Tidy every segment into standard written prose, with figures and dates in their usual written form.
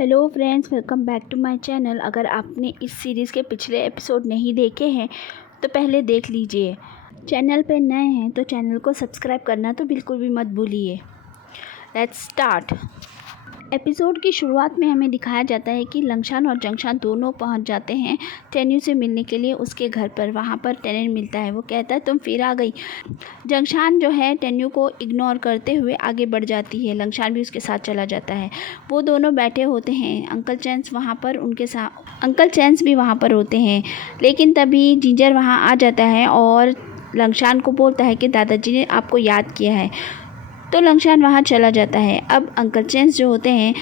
Hello friends, welcome back to my channel. अगर आपने इस सीरीज़ के पिछले एपिसोड नहीं देखे हैं तो पहले देख लीजिए। चैनल पे नए हैं तो चैनल को सब्सक्राइब करना तो बिल्कुल भी मत भूलिए। Let's start. एपिसोड की शुरुआत में हमें दिखाया जाता है कि लंगशान और जंगशान दोनों पहुंच जाते हैं टेन्यू से मिलने के लिए उसके घर पर। वहां पर टेनेन मिलता है। वो कहता है तुम फिर आ गई। जंगशान जो है टेन्यू को इग्नोर करते हुए आगे बढ़ जाती है। लंगशान भी उसके साथ चला जाता है। वो दोनों बैठे होते हैं। अंकल चैंस वहाँ पर उनके साथ अंकल चैंस भी वहाँ पर होते हैं। लेकिन तभी जिंजर वहाँ आ जाता है और लंगशान को बोलता है कि दादाजी ने आपको याद किया है। तो लंगशान वहाँ चला जाता है। अब अंकल चैंस जो होते हैं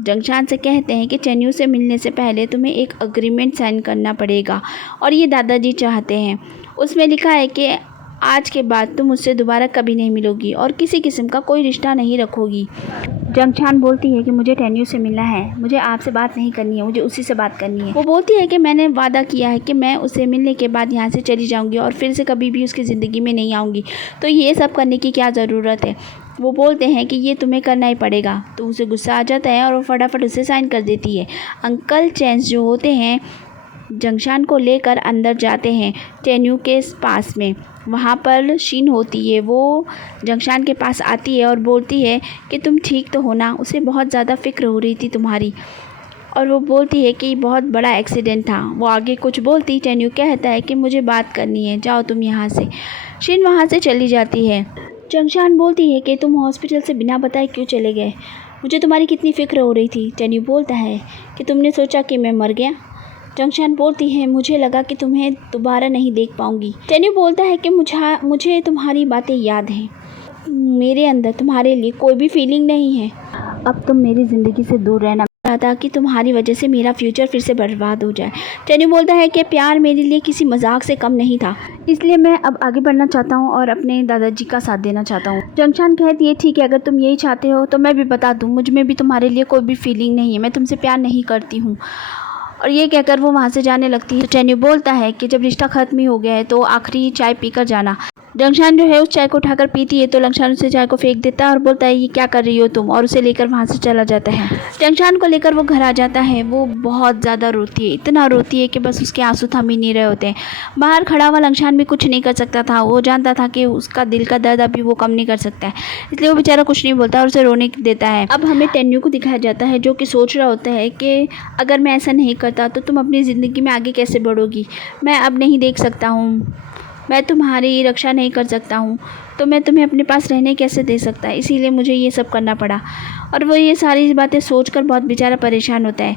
जंगशान से कहते हैं कि टेन्यू से मिलने से पहले तुम्हें एक अग्रीमेंट साइन करना पड़ेगा और ये दादाजी चाहते हैं। उसमें लिखा है कि आज के बाद तुम मुझसे दोबारा कभी नहीं मिलोगी और किसी किस्म का कोई रिश्ता नहीं रखोगी। जंगशान बोलती है कि मुझे टेन्यू से मिलना है, मुझे आपसे बात नहीं करनी है, मुझे उसी से बात करनी है। वो बोलती है कि मैंने वादा किया है कि मैं उसे मिलने के बाद यहाँ से चली जाऊँगी और फिर से कभी भी उसकी ज़िंदगी में नहीं आऊँगी, तो ये सब करने की क्या ज़रूरत है। वो बोलते हैं कि ये तुम्हें करना ही पड़ेगा। तो उसे गुस्सा आ जाता है और वो फटाफट उसे साइन कर देती है। अंकल चैंस जो होते हैं जंगशान को लेकर अंदर जाते हैं टेन्यू के पास में। वहाँ पर शीन होती है। वो जंगशान के पास आती है और बोलती है कि तुम ठीक तो हो ना। उसे बहुत ज़्यादा फ़िक्र हो रही थी तुम्हारी। और वो बोलती है कि बहुत बड़ा एक्सीडेंट था। वो आगे कुछ बोलती, टेन्यू कहता है कि मुझे बात करनी है, जाओ तुम यहाँ से। शीन वहाँ से चली जाती है। जंगशान बोलती है कि तुम हॉस्पिटल से बिना बताए क्यों चले गए, मुझे तुम्हारी कितनी फ़िक्र हो रही थी। टेन्यू बोलता है कि तुमने सोचा कि मैं मर गया। जंगशान बोलती है मुझे लगा कि तुम्हें दोबारा नहीं देख पाऊंगी। टेन्यू बोलता है कि मुझे तुम्हारी बातें याद हैं, मेरे अंदर तुम्हारे लिए कोई भी फीलिंग नहीं है। अब तुम मेरी ज़िंदगी से दूर रहना चाहता कि तुम्हारी वजह से मेरा फ्यूचर फिर से बर्बाद हो जाए। टेन्यू बोलता है कि प्यार मेरे लिए किसी मजाक से कम नहीं था, इसलिए मैं अब आगे बढ़ना चाहता हूँ और अपने दादाजी का साथ देना चाहता हूँ। जंगशान कहती है ठीक है, अगर तुम यही चाहते हो तो मैं भी बता दूँ, मुझ में भी तुम्हारे लिए कोई भी फीलिंग नहीं है, मैं तुमसे प्यार नहीं करती हूँ। और ये कहकर वो वहाँ से जाने लगती है। तो टेन्यू बोलता है कि जब रिश्ता खत्म ही हो गया है तो आखिरी चाय पीकर जाना। जंगशान जो है उस चाय को उठाकर पीती है तो लंगशान उसे चाय को फेंक देता है और बोलता है ये क्या कर रही हो तुम, और उसे लेकर वहाँ से चला जाता है। जंगशान को लेकर वो घर आ जाता है। वो बहुत ज़्यादा रोती है, इतना रोती है कि बस उसके आंसू थम ही नहीं रहे होते हैं। बाहर खड़ा हुआ लंगशान भी कुछ नहीं कर सकता था। वो जानता था कि उसका दिल का दर्द अभी वो कम नहीं कर सकता है, इसलिए वो बेचारा कुछ नहीं बोलता और उसे रोने देता है। अब हमें टेन्यू को दिखाया जाता है जो कि सोच रहा होता है कि अगर मैं ऐसा नहीं करता तो तुम अपनी ज़िंदगी में आगे कैसे बढ़ोगी। मैं अब नहीं देख सकता हूँ, मैं तुम्हारी रक्षा नहीं कर सकता हूँ, तो मैं तुम्हें अपने पास रहने कैसे दे सकता है, इसीलिए मुझे ये सब करना पड़ा। और वो ये सारी बातें सोचकर बहुत बेचारा परेशान होता है।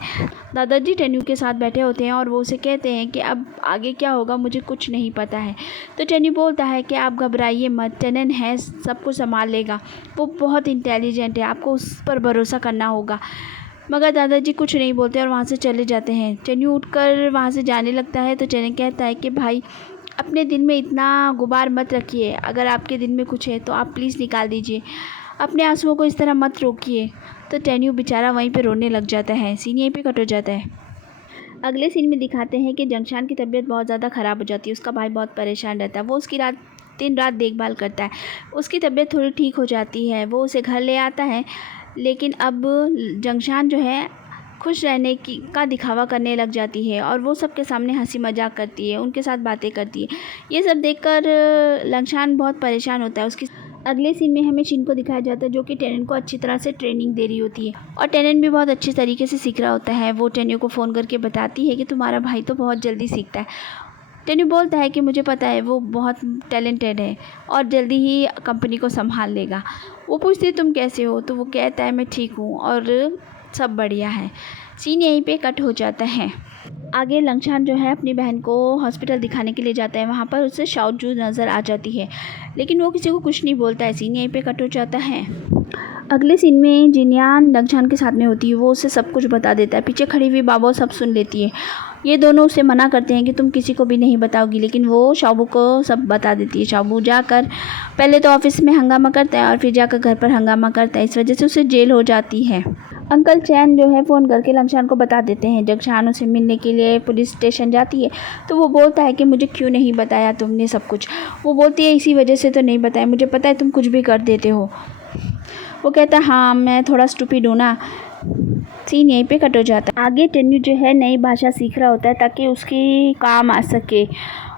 दादाजी टेन्यू के साथ बैठे होते हैं और वो उसे कहते हैं कि अब आगे क्या होगा मुझे कुछ नहीं पता है। तो टेन्यू बोलता है कि आप घबराइए मत, टेनेन है, सब कुछ संभाल लेगा, वो बहुत इंटेलिजेंट है, आपको उस पर भरोसा करना होगा। मगर दादाजी कुछ नहीं बोलते और वहाँ से चले जाते हैं। टेन्यू उठकर वहाँ से जाने लगता है तो टेनेन कहता है कि भाई अपने दिल में इतना गुबार मत रखिए, अगर आपके दिल में कुछ है तो आप प्लीज़ निकाल दीजिए, अपने आंसुओं को इस तरह मत रोकिए। तो टेन्यू बेचारा वहीं पे रोने लग जाता है। सीन यहीं पे कट हो जाता है। अगले सीन में दिखाते हैं कि जंगशान की तबीयत बहुत ज़्यादा ख़राब हो जाती है। उसका भाई बहुत परेशान रहता है। वो उसकी दिन रात देखभाल करता है। उसकी तबीयत थोड़ी ठीक हो जाती है। वो उसे घर ले आता है। लेकिन अब जंगशान जो है खुश रहने का दिखावा करने लग जाती है और वो सबके सामने हंसी मजाक करती है, उनके साथ बातें करती है। ये सब देखकर लंगशान बहुत परेशान होता है। उसकी अगले सीन में हमें शीन को दिखाया जाता है जो कि टेनेन को अच्छी तरह से ट्रेनिंग दे रही होती है और टेनेन भी बहुत अच्छी तरीके से सीख रहा होता है। वो टेन्यू को फ़ोन करके बताती है कि तुम्हारा भाई तो बहुत जल्दी सीखता है। टेन्यू बोलता है कि मुझे पता है, वो बहुत टैलेंटेड है और जल्दी ही कंपनी को संभाल लेगा। वो पूछती है तुम कैसे हो, तो वो कहता है मैं ठीक हूँ और सब बढ़िया है। सीन यहीं पे कट हो जाता है। आगे लंगशान जो है अपनी बहन को हॉस्पिटल दिखाने के लिए जाता है। वहाँ पर उसे शाओजू नज़र आ जाती है, लेकिन वो किसी को कुछ नहीं बोलता है। सीन यहीं पे कट हो जाता है। अगले सीन में जिनयान लंगशान के साथ में होती है। वो उसे सब कुछ बता देता है। पीछे खड़ी हुई बाबो सब सुन लेती है। ये दोनों उसे मना करते हैं कि तुम किसी को भी नहीं बताओगी, लेकिन वो शाओबू को सब बता देती है। शाओबू जाकर पहले तो ऑफिस में हंगामा करता है और फिर जाकर घर पर हंगामा करता है। इस वजह से उसे जेल हो जाती है। अंकल चैन जो है फ़ोन करके लंगशान को बता देते हैं। जंगशान उसे मिलने के लिए पुलिस स्टेशन जाती है तो वो बोलता है कि मुझे क्यों नहीं बताया तुमने सब कुछ। वो बोलती है इसी वजह से तो नहीं बताया, मुझे पता है तुम कुछ भी कर देते हो। वो कहता है हाँ मैं थोड़ा स्टूपिड हूँ ना, सीन यहीं पे कट हो जाता है। आगे टेन्यू जो है नई भाषा सीख रहा होता है ताकि उसकी काम आ सके,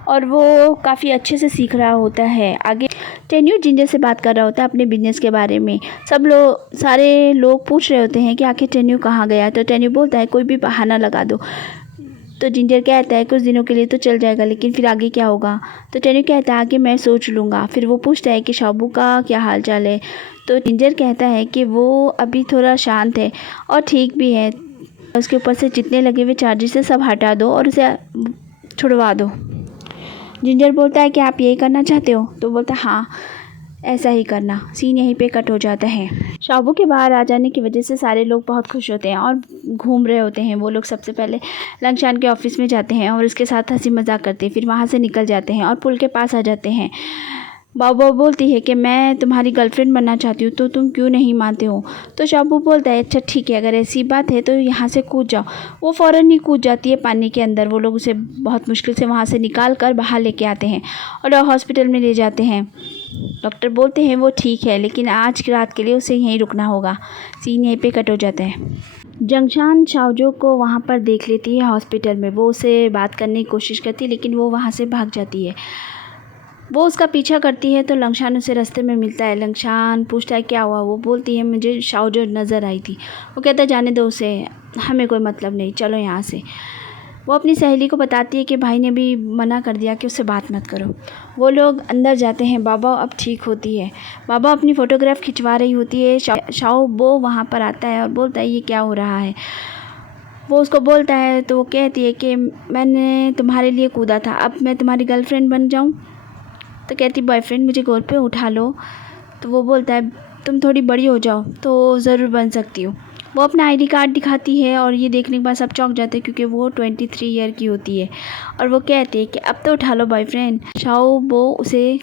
और वो काफ़ी अच्छे से सीख रहा होता है। आगे टेन्यू जिंजर से बात कर रहा होता है अपने बिजनेस के बारे में। सारे लोग पूछ रहे होते हैं कि आखिर टेन्यू कहाँ गया। तो टेन्यू बोलता है कोई भी बहाना लगा दो। तो जिंजर कहता है कुछ दिनों के लिए तो चल जाएगा, लेकिन फिर आगे क्या होगा। तो टेन्यू कहता है आगे मैं सोच लूँगा। फिर वो पूछता है कि शाबू का क्या हाल चाल है। तो जिंजर कहता है कि वो अभी थोड़ा शांत है और ठीक भी है। उसके ऊपर से जितने लगे हुए चार्जेस है सब हटा दो और उसे छुड़वा दो। जिंजर बोलता है कि आप यही करना चाहते हो। तो बोलता है हाँ, ऐसा ही करना। सीन यहीं पे कट हो जाता है। शाबू के बाहर आ जाने की वजह से सारे लोग बहुत खुश होते हैं और घूम रहे होते हैं। वो लोग सबसे पहले लंगशान के ऑफिस में जाते हैं और उसके साथ हंसी मजाक करते हैं। फिर वहाँ से निकल जाते हैं और पुल के पास आ जाते हैं। बाबू बोलती है कि मैं तुम्हारी गर्लफ्रेंड बनना चाहती हूँ, तो तुम क्यों नहीं मानते हो। तो शाबू बोलता है अच्छा ठीक है, अगर ऐसी बात है तो यहाँ से कूद जाओ। वो फ़ौरन ही कूद जाती है पानी के अंदर। वो लोग उसे बहुत मुश्किल से वहाँ से निकाल कर बाहर लेके आते हैं और हॉस्पिटल में ले जाते हैं। डॉक्टर बोलते हैं वो ठीक है, लेकिन आज की रात के लिए उसे यहीं रुकना होगा। सीन यहीं पे कट हो जाता है। जंगशान शाओजो को वहाँ पर देख लेती है हॉस्पिटल में। वो उसे बात करने की कोशिश करती है, लेकिन वो वहाँ से भाग जाती है। वो उसका पीछा करती है तो लंगशान उसे रास्ते में मिलता है। लंगशान पूछता है क्या हुआ। वो बोलती है मुझे शाओजो नज़र आई थी। वो कहता है जाने दो उसे, हमें कोई मतलब नहीं, चलो यहाँ से। वो अपनी सहेली को बताती है कि भाई ने भी मना कर दिया कि उससे बात मत करो। वो लोग अंदर जाते हैं। बाबा अब ठीक होती है। बाबा अपनी फ़ोटोग्राफ खिंचवा रही होती है। शाओ बो वहाँ पर आता है और बोलता है ये क्या हो रहा है। वो उसको बोलता है तो वो कहती है कि मैंने तुम्हारे लिए कूदा था, अब मैं तुम्हारी गर्लफ्रेंड बन जाऊँ। तो कहती बॉयफ्रेंड मुझे गोद पे उठा लो। तो वो बोलता है तुम थोड़ी बड़ी हो जाओ तो ज़रूर बन सकती हो। वो अपना आईडी कार्ड दिखाती है और ये देखने के बाद सब चौंक जाते हैं क्योंकि वो 23 ईयर की होती है। और वो कहती है कि अब तो उठा लो बॉयफ्रेंड। शाओ वो उसे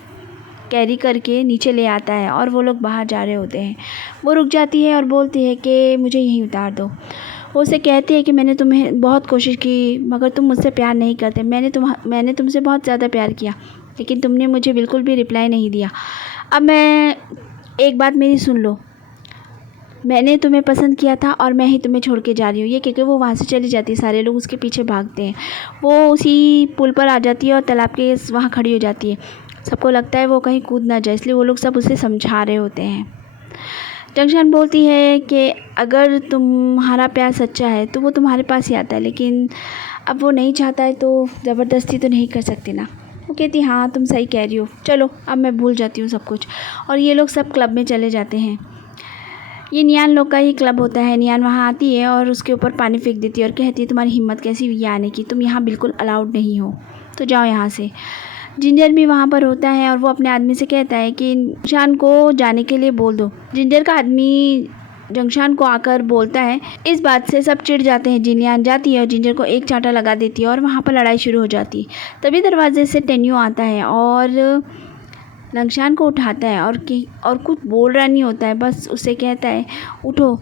कैरी करके नीचे ले आता है और वो लोग बाहर जा रहे होते हैं। वो रुक जाती है और बोलती है कि मुझे यहीं उतार दो। वो उसे कहती है कि मैंने तुम्हें बहुत कोशिश की मगर तुम मुझसे प्यार नहीं करते। मैंने तुमसे बहुत ज़्यादा प्यार किया, लेकिन तुमने मुझे बिल्कुल भी रिप्लाई नहीं दिया। अब एक बात मेरी सुन लो, मैंने तुम्हें पसंद किया था और मैं ही तुम्हें छोड़ के जा रही हूँ। ये कहकर वो वहाँ से चली जाती है। सारे लोग उसके पीछे भागते हैं। वो उसी पुल पर आ जाती है और तालाब के वहाँ खड़ी हो जाती है। सबको लगता है वो कहीं कूद ना जाए, इसलिए वो लोग सब उसे समझा रहे होते हैं। जंगशान बोलती है कि अगर तुम्हारा प्यार सच्चा है तो वो तुम्हारे पास ही आता है, लेकिन अब वो नहीं चाहता है तो ज़बरदस्ती तो नहीं कर सकती ना। वो कहती हाँ तुम सही कह रही हो, चलो अब मैं भूल जाती हूँ सब कुछ। और ये लोग सब क्लब में चले जाते हैं। ये नियान लोग का ही क्लब होता है। नियान वहाँ आती है और उसके ऊपर पानी फेंक देती है और कहती है तुम्हारी हिम्मत कैसी हुई आने की, तुम यहाँ बिल्कुल अलाउड नहीं हो, तो जाओ यहाँ से। जिंजर भी वहाँ पर होता है और वो अपने आदमी से कहता है कि जंगशान को जाने के लिए बोल दो। जिंजर का आदमी जंगशान को आकर बोलता है। इस बात से सब चिढ़ जाते हैं। जिनियान जाती है और जिंजर को एक चांटा लगा देती है और वहाँ पर लड़ाई शुरू हो जाती है। तभी दरवाजे से टेन्यू आता है और लंगशान को उठाता है और कुछ बोल रहा नहीं होता है, बस उसे कहता है उठो।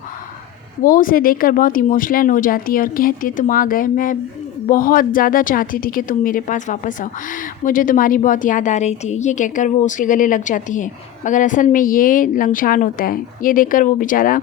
वो उसे देखकर बहुत इमोशनल हो जाती है और कहती है तुम आ गए, मैं बहुत ज़्यादा चाहती थी कि तुम मेरे पास वापस आओ, मुझे तुम्हारी बहुत याद आ रही थी। ये कहकर वो उसके गले लग जाती है, मगर असल में ये लंगशान होता है। ये देखकर वो बेचारा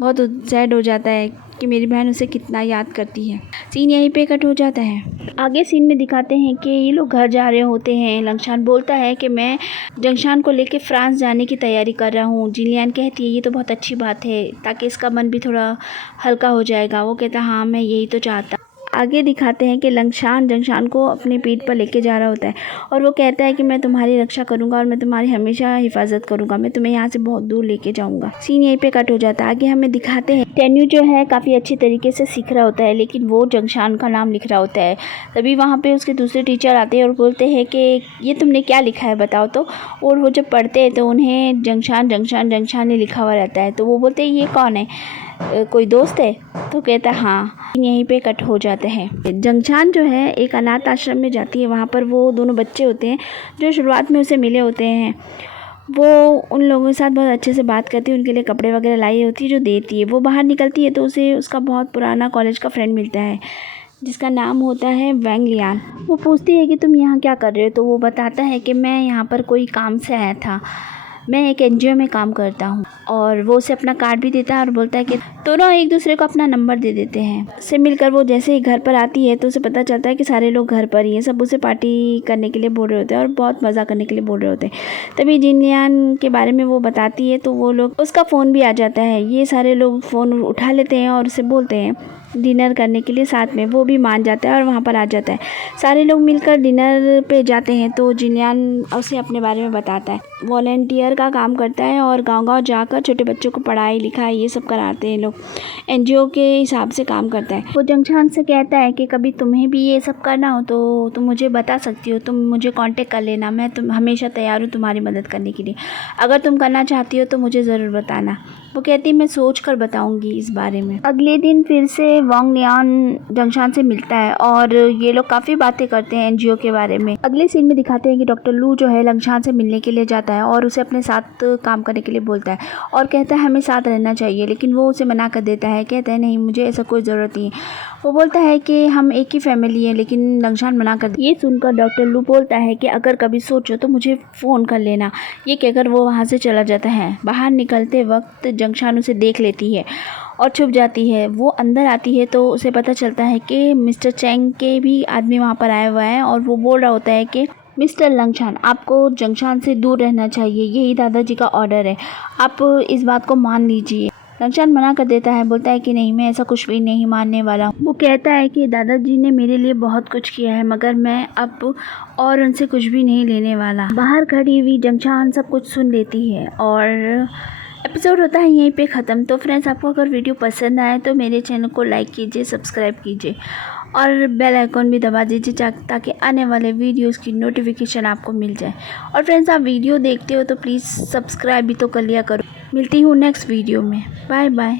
बहुत सैड हो जाता है कि मेरी बहन उसे कितना याद करती है। सीन यहीं पे कट हो जाता है। आगे सीन में दिखाते हैं कि ये लोग घर जा रहे होते हैं। लंगशान बोलता है कि मैं जंगशान को लेके फ्रांस जाने की तैयारी कर रहा हूँ। जिलियान कहती है ये तो बहुत अच्छी बात है, ताकि इसका मन भी थोड़ा हल्का हो जाएगा। वो कहता हाँ मैं यही तो चाहता। आगे दिखाते हैं कि लंगशान जंगशान को अपनी पीठ पर लेके जा रहा होता है और वो कहता है कि मैं तुम्हारी रक्षा करूंगा और मैं तुम्हारी हमेशा हिफाजत करूंगा, मैं तुम्हें यहाँ से बहुत दूर लेके जाऊंगा। सीन यहीं पे कट हो जाता है। आगे हमें दिखाते हैं टेन्यू जो है काफ़ी अच्छी तरीके से सीख रहा होता है, लेकिन वो जंगशान का नाम लिख रहा होता है। तभी वहाँ पे उसके दूसरे टीचर आते हैं और बोलते हैं कि ये तुमने क्या लिखा है बताओ तो। और वो जब पढ़ते हैं तो उन्हें जंगशान जंगशान जंगशान ही लिखा हुआ रहता है। तो वो बोलते हैं ये कौन है, कोई दोस्त है। तो कहता है हाँ। यहीं पे कट हो जाते हैं। जंगशान जो है एक अनाथ आश्रम में जाती है। वहाँ पर वो दोनों बच्चे होते हैं जो शुरुआत में उसे मिले होते हैं। वो उन लोगों के साथ बहुत अच्छे से बात करती है, उनके लिए कपड़े वगैरह लाई होती है जो देती है। वो बाहर निकलती है तो उसे उसका बहुत पुराना कॉलेज का फ्रेंड मिलता है जिसका नाम होता है वैंग लियान। वो पूछती है कि तुम यहाँ क्या कर रहे हो। तो वो बताता है कि मैं यहाँ पर कोई काम से आया था। मैं एक एनजीओ में काम करता हूँ। और वो उसे अपना कार्ड भी देता है और बोलता है कि दोनों एक दूसरे को अपना नंबर दे देते हैं। उससे मिलकर वो जैसे ही घर पर आती है तो उसे पता चलता है कि सारे लोग घर पर ही हैं। सब उसे पार्टी करने के लिए बोल रहे होते हैं और बहुत मज़ा करने के लिए बोल रहे होते हैं। तभी जिनयान के बारे में वो बताती है तो वो लोग, उसका फ़ोन भी आ जाता है। ये सारे लोग फ़ोन उठा लेते हैं और उसे बोलते हैं डिनर करने के लिए साथ में। वो भी मान जाता है और वहाँ पर आ जाता है। सारे लोग मिलकर डिनर पे जाते हैं तो जिनयान उसे अपने बारे में बताता है। वॉलंटियर का काम करता है और गांव-गांव जाकर छोटे बच्चों को पढ़ाई लिखाई ये सब कराते हैं लोग। एनजीओ के हिसाब से काम करता है। वो जंगशान से कहता है कि कभी तुम्हें भी ये सब करना हो तो तुम मुझे बता सकती हो, तुम मुझे कांटेक्ट कर लेना। मैं हमेशा तैयार हूँ तुम्हारी मदद करने के लिए। अगर तुम करना चाहती हो तो मुझे ज़रूर बताना। वो कहती है मैं सोच कर बताऊँगी इस बारे में। अगले दिन फिर से वांग लियान जंगशान से मिलता है और ये लोग काफ़ी बातें करते हैं एनजीओ के बारे में। अगले सीन में दिखाते हैं कि डॉक्टर लू जो है जंगशान से मिलने के लिए जाता है और उसे अपने साथ काम करने के लिए बोलता है और कहता है हमें साथ रहना चाहिए, लेकिन वो उसे मना कर देता है। कहता है नहीं, मुझे ऐसा कोई ज़रूरत नहीं है। वो बोलता है कि हम एक ही फैमिली है, लेकिन जंगशान मना कर। ये सुनकर डॉक्टर लू बोलता है कि अगर कभी सोचो तो मुझे फ़ोन कर लेना। ये कहकर वो वहाँ से चला जाता है। बाहर निकलते वक्त जंगशान उसे देख लेती है और छुप जाती है। वो अंदर आती है तो उसे पता चलता है कि मिस्टर चैंग के भी आदमी वहाँ पर आया हुआ है और वो बोल रहा होता है कि मिस्टर लंगशान, आपको जंगशान से दूर रहना चाहिए, यही दादाजी का ऑर्डर है, आप इस बात को मान लीजिए। लंगशान मना कर देता है, बोलता है कि नहीं, मैं ऐसा कुछ भी नहीं मानने वाला हूँ। वो कहता है कि दादाजी ने मेरे लिए बहुत कुछ किया है, मगर मैं अब और उनसे कुछ भी नहीं लेने वाला। बाहर खड़ी हुई जंगशान सब कुछ सुन लेती है और एपिसोड होता है यहीं पे ख़त्म। तो फ्रेंड्स, आपको अगर वीडियो पसंद आए तो मेरे चैनल को लाइक कीजिए, सब्सक्राइब कीजिए और बेल आइकॉन भी दबा दीजिए ताकि आने वाले वीडियोस की नोटिफिकेशन आपको मिल जाए। और फ्रेंड्स, आप वीडियो देखते हो तो प्लीज़ सब्सक्राइब भी तो कर लिया करो। मिलती हूँ नेक्स्ट वीडियो में। Bye bye.